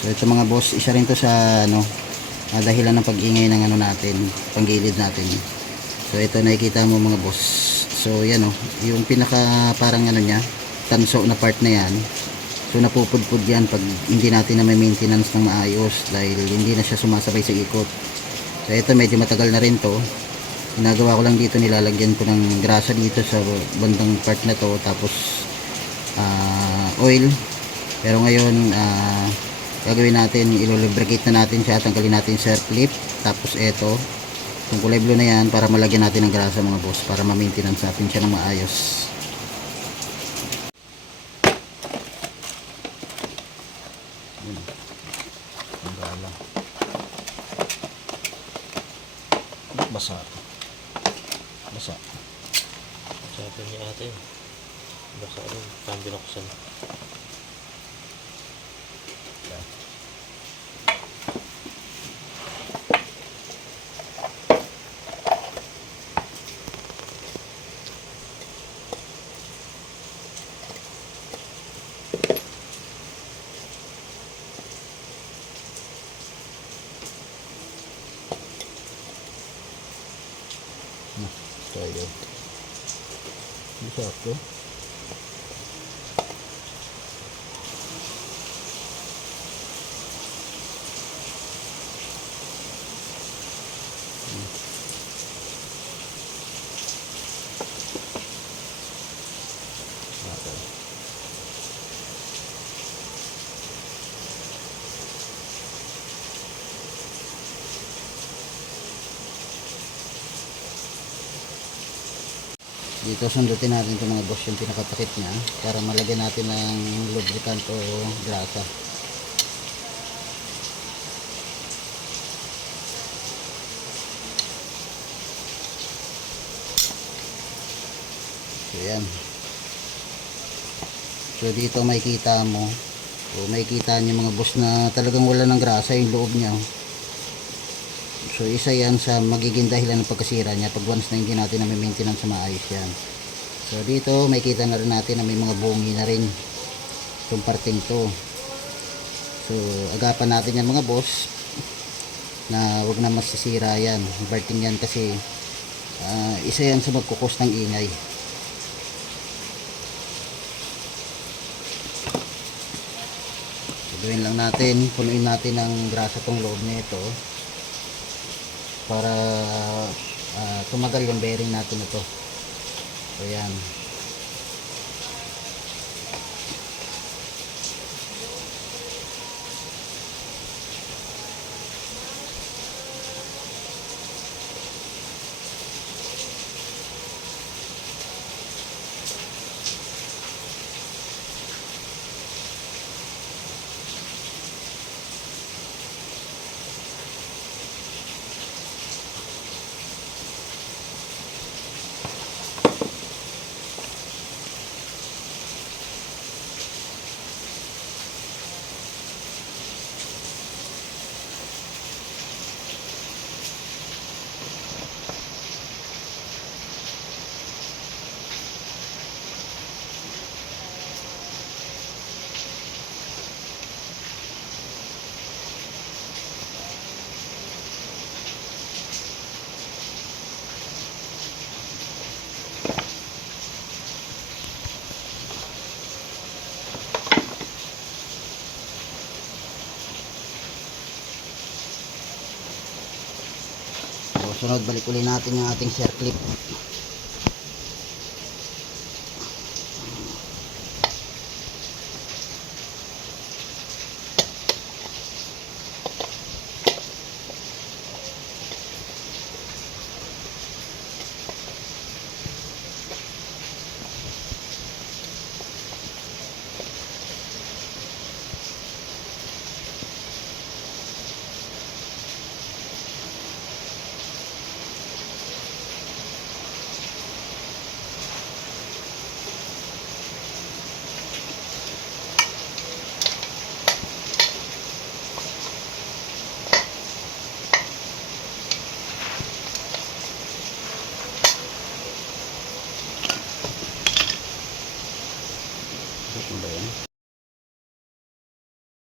So ito mga boss, isa rin to sa ano, ah, dahilan ng pag-ingay ng ano natin, panggilid natin. So ito nakikita mo mga boss. So yan oh, yung pinaka parang ano niya, tanso na part na yan. So napupudpud yan pag hindi natin na may maintenance ng maayos dahil hindi na siya sumasabay sa ikot. So ito medyo matagal na rin to. Ginagawa ko lang dito nilalagyan ko ng grasa dito sa bandang part na to tapos ah, oil. Pero ngayon ah, gagawin natin, ilo-lubricate na natin siya, tanggalin natin sa clip. Tapos ito, yung kulay blue na yan para malagyan natin ng grasa mga boss para ma-maintenance natin siya ng maayos. Basa? Basa. Sabi niya ate, baka ano, parang binuksan. So, yun. Masarap to. Okay. Dito sundutin natin itong mga boss yung pinakatakip niya para malagyan natin ng lubricant o grasa. So yan. So dito makikita mo o makikita niyo mga boss na talagang wala ng grasa yung loob niya So isa yan sa magiging dahilan ng pagkasira niya pag once na hindi natin na maintenance sa maayos yan. So dito may kita na rin natin na may mga bungi na rin itong parting to. So agapan natin yan mga boss na wag na masisira yan. Parting yan kasi ah, isa yan sa magkukos ng ingay. So, gawin lang natin, punuin natin ng grasa tong loob nito para ah, tumagal yung bearing natin ito. So so sunod balik uli natin yung ating share clip một biển